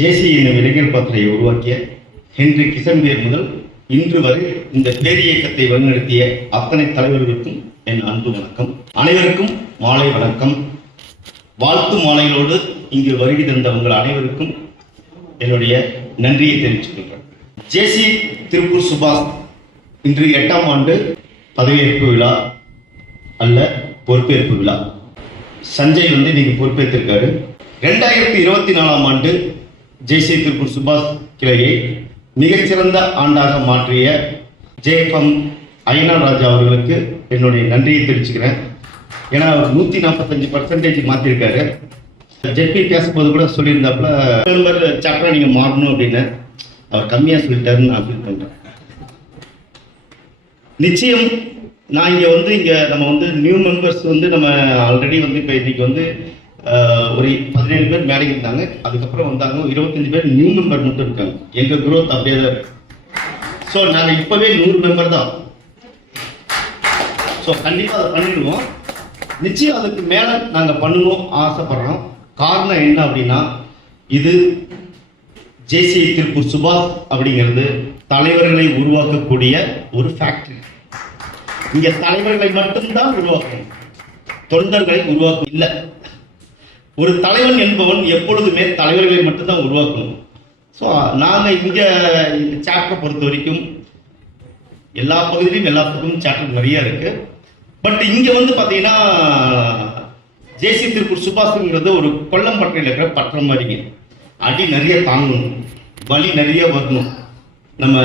ஜேசி என்னும் இளைஞர் பாத்திரையை உருவாக்கிய ஹென்றி கிசன்வேர் முதல் இன்று வரை இந்த பேரியக்கத்தை வழிநடத்திய அத்தனை தலைவர்களுக்கும் என் அன்பு வணக்கம். அனைவருக்கும் மாலை வணக்கம். வாழ்த்து மாலைகளோடு இங்கு வருகை தந்த உங்கள் அனைவருக்கும் என்னுடைய நன்றியை தெரிவிச்சுக்கிறேன். ஜேசி திருப்பூர் சுபாஷ் இன்று 8ஆம் ஆண்டு பதவியேற்பு விழா அல்ல, பொறுப்பேற்பு விழா. சஞ்சய் இன்னைக்கு பொறுப்பேற்றிருக்காரு. 2024ஆம் ஆண்டு ஜேசி திருப்பூர் சுபாஷ் கிளையை மிகச்சிறந்த ஆண்டாக மாற்றிய JFM ஐயனார் ராஜா அவர்களுக்கு என்னுடைய நன்றியை தெரிவிச்சுக்கிறேன். ஏன்னா அவர் 145% மாற்றிருக்காரு. ஜெட்பி பேசும்போது கூட சொல்லியிருந்தாப்புல சாப்டரா நீங்க மாறணும் அப்படின்னு. அவர் கம்மியா சொல்லிட்டாருன்னு நான் ஃபீல் பண்றேன். நிச்சயம் நான் இங்க நம்ம நியூ மெம்பர்ஸ் நம்ம ஆல்ரெடி இப்போ இன்னைக்கு ஒரு 17 பேர் மேடைக்கு இருந்தாங்க. அதுக்கப்புறம் வந்தாங்க 25 பேர் நியூ மெம்பர் மட்டும் இருக்காங்க. எங்க குரோத் அப்படியே தான் இருக்கு. ஸோ நாங்கள் இப்பவே 100 மெம்பர் தான். ஸோ கண்டிப்பா அதை பண்ணிடுவோம். நிச்சயம் அதுக்கு மேல நாங்க பண்ணணும் ஆசைப்படுறோம். காரணம் என்ன அப்படின்னா, இது ஜேசி திருப்பூர் சுபாஷ் அப்படிங்கிறது தலைவர்களை உருவாக்கக்கூடிய ஒரு ஃபேக்டரி. இங்க தலைவர்களை மட்டும்தான் உருவாக்கணும், தொண்டர்களை உருவாக்க இல்லை. ஒரு தலைவன் என்பவன் எப்பொழுதுமே தலைவர்களை மட்டும்தான் உருவாக்கணும். ஸோ நாங்கள் இங்கே இந்த சாப்டரை பொறுத்த வரைக்கும் எல்லா பகுதியிலும் எல்லா பக்கமும் சாப்டர் நிறைய இருக்கு. பட் இங்கே பார்த்தீங்கன்னா ஜேசி திருப்பூர் சுபாஷுங்கிறது ஒரு கொல்லம்பட்டையில் இருக்கிற பற்றம் மாதிரிங்க. அடி நிறைய தாங்கணும், வலி நிறைய வரணும். நம்ம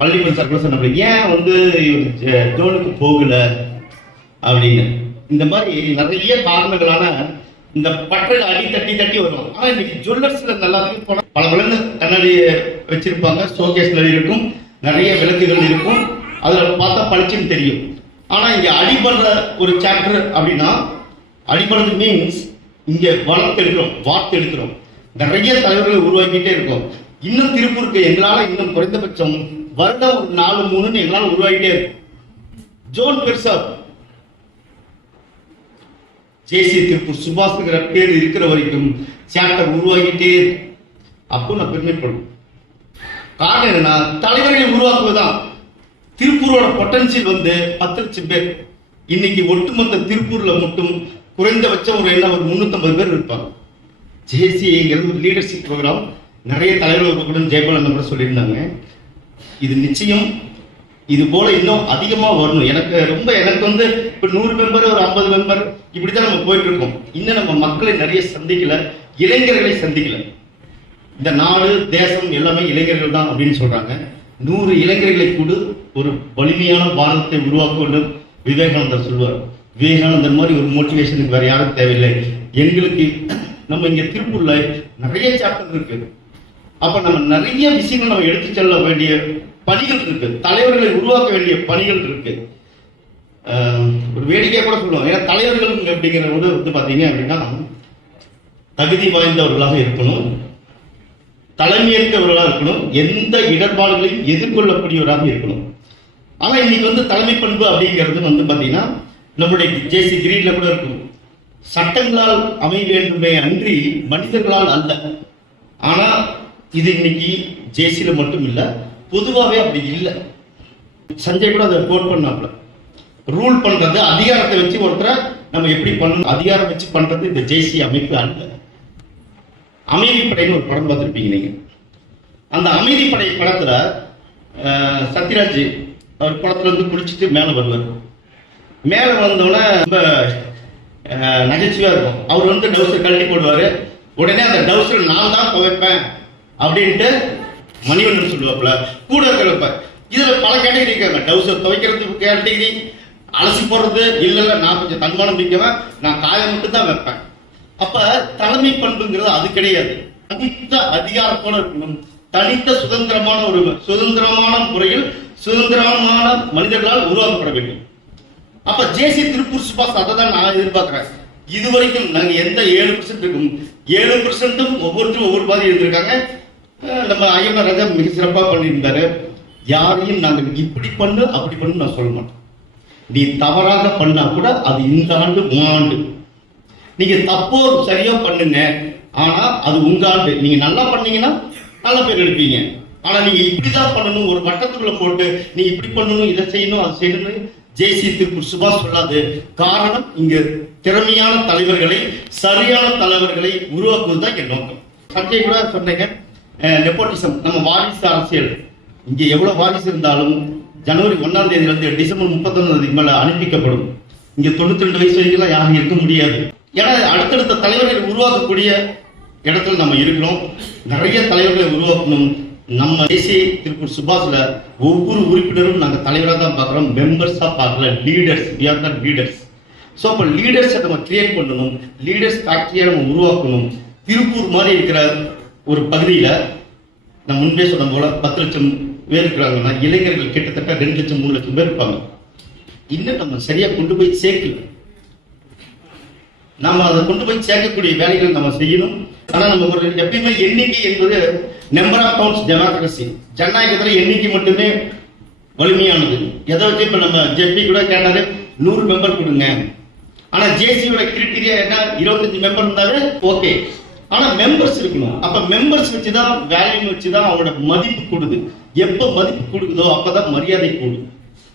பள்ளிக்கூட சர்க்கரை சொன்ன ஏன் ஜோனுக்கு போகல அப்படின்னு, இந்த மாதிரி நிறைய காரணங்களான இந்த பற்றைகள் அடி தட்டி தட்டி வரும். ஆனா இன்னைக்கு ஜுவல்லர்ஸ்ல எல்லாத்தையும் போன பல விலங்கு கண்ணாடி வச்சிருப்பாங்க, ஷோகேஸ்ல இருக்கும், நிறைய விளக்குகள் இருக்கும், அதுல பார்த்தா பளிச்சுன்னு தெரியும். ஆனா இங்க அடிபடுற ஒரு சாப்டர் அப்படின்னா, அடிபடுறது மீன்ஸ் இங்க வளர்த்து எடுக்கிறோம், வார்த்தை எடுக்கிறோம், நிறைய தலைவர்களை உருவாக்கிட்டே இருக்கோம். இன்னும் திருப்பூருக்கு எங்களால இன்னும் குறைந்தபட்சம் வருடம் ஒரு 4-3 எங்களால உருவாக்கிட்டே இருக்கும். ஜோன் பெருசா ஜேசி திருப்பூர் சுபாஷ்ங்கிற பேர் இருக்கிற வரைக்கும் சாப்டர் உருவாக்கிட்டே. அப்போ நான் பெருமைப்படுவேன். காரணம் என்னன்னா, தலைவர்களை உருவாக்குவதுதான். திருப்பூரோட பொட்டன்சியல் 10 லட்சம் பேர். இன்னைக்கு ஒட்டுமொத்த திருப்பூர்ல மட்டும் குறைந்தபட்சம் ஒரு 350 பேர் இருப்பாங்க. ஜேசிங்கிறது ஒரு லீடர்ஷிப் ப்ரோக்ராம். நிறைய தலைவர்கள் கூட ஜெயபாலன் கூட சொல்லியிருந்தாங்க. இது நிச்சயம் இது போல இன்னும் அதிகமா வரணும். எனக்கு இப்ப 100 மெம்பர், ஒரு 50 மெம்பர் இப்படிதான் நம்ம போயிட்டு இருக்கோம். இன்னும் நம்ம மக்களை நிறைய சந்திக்கல, இளைஞர்களை சந்திக்கல. இந்த நாடு தேசம் எல்லாமே இளைஞர்கள் தான் அப்படின்னு சொல்றாங்க. 100 இளைஞர்களை கூட ஒரு வலிமையான பாரதத்தை உருவாக்க வேண்டும் விவேகானந்தர் சொல்வார். விவேகானந்தர் மாதிரி ஒரு மோட்டிவேஷனுக்கு வேற யாரும் தேவையில்லை. எங்களுக்கு நம்ம இங்க திருப்பூர்ல நிறைய சாப்டர் இருக்கு. அப்ப நம்ம நிறைய விஷயங்கள் நம்ம எடுத்து செல்ல வேண்டிய பணிகள் இருக்கு, தலைவர்களை உருவாக்க வேண்டிய பணிகள் இருக்கு. ஒரு வேடிக்கையா கூட சொல்லுவாங்க. ஏன்னா தலைவர்கள் அப்படிங்கிறவங்க பாத்தீங்க அப்படின்னா தகுதி வாய்ந்தவர்களாக இருக்கணும், தலைமையேற்றவர்களாக இருக்கணும், எந்த இடர்பாடுகளையும் எதிர்கொள்ளக்கூடியவராக இருக்கணும். ஆனா இன்னைக்கு தலைமை பண்பு அப்படிங்கிறது பாத்தீங்கன்னா நம்முடைய ஜேசி கிரீட்ல கூட இருக்கும். சட்டங்களால் அமைய வேண்டுமே அன்றி மனிதர்களால் அல்ல. ஆனா இது இன்னைக்கு ஜேசியில மட்டும் இல்ல, பொதுவாகவே அப்படி இல்லை. சஞ்சய் கூட அதை கோட் பண்ணாப்ல. ரூல் பண்றது அதிகாரத்தை வச்சு ஒருத்தரை நம்ம எப்படி பண்ணணும், அதிகாரம் வச்சு பண்றது இந்த ஜேசி அமைப்பு அல்ல. அமைதிப்படைன்னு ஒரு படம் பார்த்துருப்பீங்க நீங்க. அந்த அமைதிப்படை படத்துல சத்யராஜ் அவர் படத்துல குளிச்சுட்டு மேல வருவார். மேல வந்தோடனே ரொம்ப நகைச்சுவையா இருக்கும். அவர் டவுசர் கழட்டி போடுவாரு. உடனே அந்த டவுசர் நான் தான் துவைப்பேன் அப்படின்ட்டு மணிவண்ணன் சொல்லுவாப்புல. கூட இருக்கிறப்ப இதுல பல கேட்டகரி இருக்காங்க. டவுசர் துவைக்கிறதுக்கு கேட்டகரி, அலசி போடுறது இல்ல நான் கொஞ்சம் தன்மானம் பிடிக்கவன், நான் காயம் மட்டும் தான் வைப்பேன். அப்ப தலைமை பண்புங்கிறது அது கிடையாது. தனித்த அதிகாரத்தோட இருக்கணும், தனித்த சுதந்திரமான முறையில் சுதந்திரமான மனிதர்களால் உருவாக்கப்பட வேண்டும். அப்ப ஜேசி திருப்பூர் சுபாஷ் அதை தான் நான் எதிர்பார்க்கிறேன். இதுவரைக்கும் நாங்க எந்த 7% இருக்கும், 7% ஒவ்வொருத்தரும் ஒவ்வொரு மாதிரி இருந்திருக்காங்க. நம்ம ஐயனார் ராஜா மிக சிறப்பாக பண்ணியிருந்தாரு. யாரையும் நாங்கள் இப்படி பண்ணு அப்படி பண்ணு நான் சொல்ல மாட்டோம். நீ தவறாக பண்ணா கூட அது இந்த ஆண்டு 3 ஆண்டு நீங்க தப்போ சரியோ பண்ணுங்க, ஆனா அது உங்க ஆண்டு. நீங்க நல்லா பண்ணீங்கன்னா நல்ல பேர் எடுப்பீங்க. ஆனா நீங்க இப்படிதான் பண்ணணும், ஒரு வட்டத்துக்குள்ள போட்டு நீ இப்படி பண்ணணும், இதை செய்யணும், அது செய்யணும் ஜேசி திருப்பூர் சுபாஷ் சொல்லாது. காரணம், இங்க திறமையான தலைவர்களை, சரியான தலைவர்களை உருவாக்குவதுதான் என் நோக்கம். சஞ்சய் கூட சொன்னீங்க, நெப்போட்டிசம், நம்ம வாரிசு அரசியல். இங்க எவ்வளவு வாரிசு இருந்தாலும் ஜனவரி 1ஆம் தேதியிலிருந்து டிசம்பர் 31 மேல அனுப்பிக்கப்படும். இங்க 92 வயசு வரைக்கும் யாரும் இருக்க முடியாது. ஏன்னா அடுத்தடுத்த தலைவர்களை உருவாக்கக்கூடிய இடத்துல நம்ம இருக்கிறோம். நிறைய தலைவர்களை உருவாக்கணும். நம்ம தேசிய திருப்பூர் சுபாஷ்ல ஒவ்வொரு உறுப்பினரும் நாங்க தலைவராக தான் பார்க்கிறோம், மெம்பர்ஸா பார்க்கல, leaders. We are the leaders. So அப்போ லீடர்ஸை நம்ம கிரியேட் பண்ணணும், லீடர்ஸ் ஃபேக்டரியை நம்ம உருவாக்கணும். திருப்பூர் மாதிரி இருக்கிற ஒரு பகுதியில நான் முன்பே சொன்ன போல 10 லட்சம் பேர் இருக்கிறாங்கன்னா இளைஞர்கள் கிட்டத்தட்ட 2 லட்சம் 3 லட்சம் பேர் இருப்பாங்க. இன்னும் நம்ம சரியா கொண்டு போய் சேர்க்கல. நம்ம அதை கொண்டு போய் சேர்க்கக்கூடிய வேலைகள் நம்ம செய்யணும். ஆனா நம்ம ஒரு எப்பயுமே எண்ணிக்கை என்பது நம்பர் ஆஃப் கவுண்ட்ஸ் டெமோக்ரஸி. ஜனநாயகத்துல எண்ணிக்கை மட்டுமே வலிமையானது. எதை வச்சு இப்ப நம்ம ஜெபி கூட கேட்டாரு 100 மெம்பர் கொடுங்க. ஆனா ஜேசியோட கிரிட்டீரியா என்ன, 25 மெம்பர் இருந்தாலே ஓகே. ஆனா மெம்பர்ஸ் இருக்கணும். அப்ப மெம்பர்ஸ் வச்சுதான், வேல்யூ வச்சுதான் அவங்களோட மதிப்பு கூடுது. எப்ப மதிப்பு கொடுக்குதோ அப்பதான் மரியாதை கூடுது.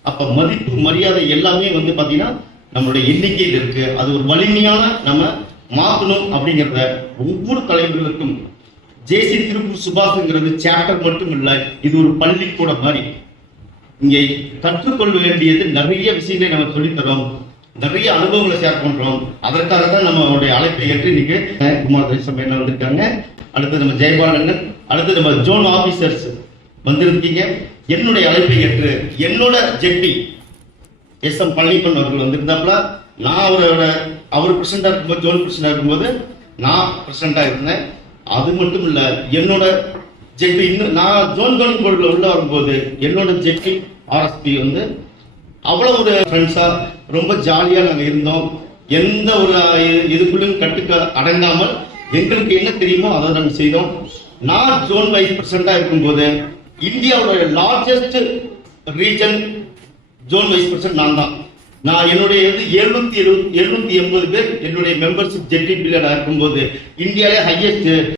அப்ப மதிப்பு மரியாதை எல்லாமே வந்து பாத்தீங்கன்னா நம்மளுடைய எண்ணிக்கையில் இருக்கு. அது ஒரு வலிமையான நம்ம மாற்றணும் அப்படிங்கிறத ஒவ்வொரு தலைவர்களுக்கும். ஜேசி திருப்பூர் சுபாஷ்ங்கிறது சாப்டர் மட்டும் இல்லை, இது ஒரு பள்ளிக்கூட மாதிரி. இங்கே கற்றுக்கொள்ள வேண்டியது நிறைய விஷயங்களை நம்ம சொல்லித்தரோம், நிறைய அனுபவங்களை ஷேர் பண்றோம். அதற்காக தான் நம்மளுடைய அழைப்பை ஏற்று இன்னைக்கு குமார் தேசம் வந்திருக்காங்க. அடுத்து நம்ம ஜெயபாலன், அடுத்து நம்ம ஜோன் ஆபீசர்ஸ் வந்திருக்கீங்க. என்னுடைய அழைப்பை ஏற்று என்னோட ஜெபி எஸ்.எம். பழனிப்பன் அவர்கள் வந்திருந்தாப்புல. நான் அவர் பிரசிடண்டா இருக்கும்போது, ஜோன் பிரசிடண்டா இருக்கும்போது நான் பிரசிடண்டா இருந்தேன். அது மட்டும் இல்ல, என்னோட ஜெபி இன்னும் நான் ஜோன் போர்டுல உள்ள வரும்போது என்னோட ஜெபி ஆர்எஸ்பி வந்து அவ்வளவு ஒரு ஃப்ரெண்ட்ஸா ரொம்ப ஜாலியா நாங்க இருந்தோம். எந்த ஒரு இதுக்குள்ளும் கட்டுக்க அடங்காமல் எங்களுக்கு என்ன தெரியுமோ அதை நாங்க செய்தோம். நான் ஜோன் வைஸ் பிரசிடண்டா இருக்கும்போது இந்தியாவோட largest region zone vice president நான் தான். நான் என்னுடைய 780 பேர் என்னுடைய மெம்பர்ஷிப் ஜெட்டி பில்ல இருக்கும்போது இந்தியாவிலே ஹையஸ்ட்